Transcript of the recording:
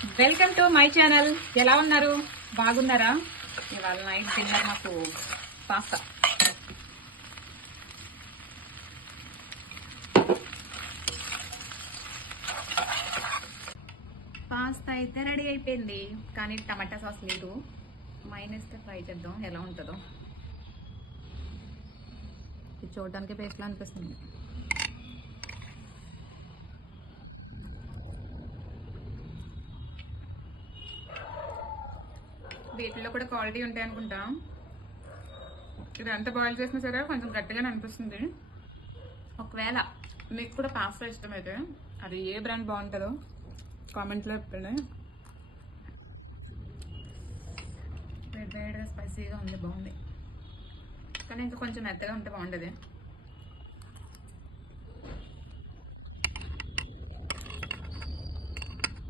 Welcome to my channel. ఎలా ఉన్నారు? బాగున్నారా? ఇవాళ నైట్ డిన్నర్ మాకు పాస్తా. పాస్తా అయితే రెడీ అయిపోయింది, కానీ టమాటా సాస్ లేదు. మైనస్తో ట్రై చేద్దాం ఎలా ఉంటుందో. ఇది చూడడానికి పేస్ట్లా అనిపిస్తుంది. వీటిలో కూడా క్వాలిటీ ఉంటాయి అనుకుంటా. ఇది ఎంత బాయిల్ చేసినా సరే కొంచెం గట్టిగానే అనిపిస్తుంది. ఒకవేళ మీకు కూడా పాస్తా ఇష్టమైతే అది ఏ బ్రాండ్ బాగుంటుందో కామెంట్లో చెప్పండి. వేడిగా స్పైసీగా ఉంది, బాగుంది. కానీ ఇంకా కొంచెం మెత్తగా ఉంటే బాగుంటుంది.